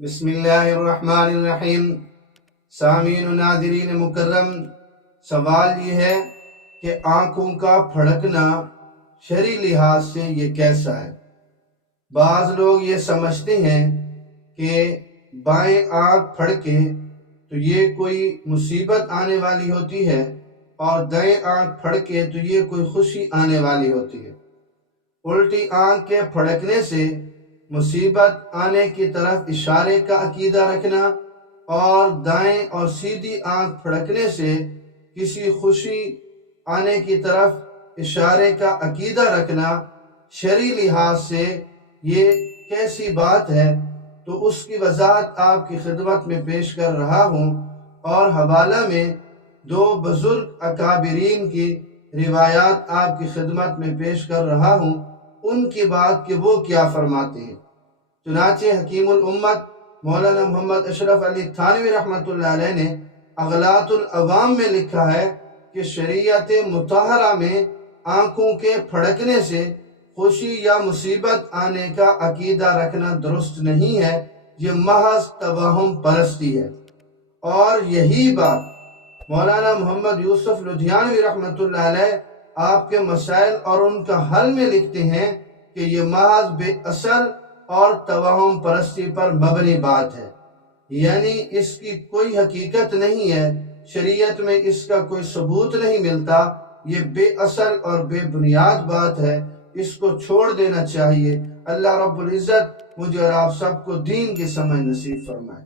بسم اللہ الرحمن الرحیم۔ سامعین و ناظرین مکرم، سوال یہ ہے کہ آنکھوں کا پھڑکنا شرعی لحاظ سے یہ کیسا ہے؟ بعض لوگ یہ سمجھتے ہیں کہ بائیں آنکھ پھڑکے تو یہ کوئی مصیبت آنے والی ہوتی ہے اور دائیں آنکھ پھڑکے تو یہ کوئی خوشی آنے والی ہوتی ہے۔ الٹی آنکھ کے پھڑکنے سے مصیبت آنے کی طرف اشارے کا عقیدہ رکھنا اور دائیں اور سیدھی آنکھ پھڑکنے سے کسی خوشی آنے کی طرف اشارے کا عقیدہ رکھنا شرعی لحاظ سے یہ کیسی بات ہے؟ تو اس کی وضاحت آپ کی خدمت میں پیش کر رہا ہوں، اور حوالہ میں دو بزرگ اکابرین کی روایات آپ کی خدمت میں پیش کر رہا ہوں، ان کی بات کہ وہ کیا فرماتے ہیں۔ چنانچہ حکیم الامت مولانا محمد اشرف علی تھانوی رحمۃ اللہ علیہ نے اغلاط العوام میں لکھا ہے کہ شریعت مطہرہ میں آنکھوں کے پھڑکنے سے خوشی یا مصیبت آنے کا عقیدہ رکھنا درست نہیں ہے، یہ محض توہم پرستی ہے۔ اور یہی بات مولانا محمد یوسف لدھیانوی رحمۃ اللہ علیہ آپ کے مسائل اور ان کا حل میں لکھتے ہیں کہ یہ محض بے اثر اور توہم پرستی پر مبنی بات ہے، یعنی اس کی کوئی حقیقت نہیں ہے، شریعت میں اس کا کوئی ثبوت نہیں ملتا، یہ بے اصل اور بے بنیاد بات ہے، اس کو چھوڑ دینا چاہیے۔ اللہ رب العزت مجھے اور آپ سب کو دین کی سمجھ نصیب فرمائے۔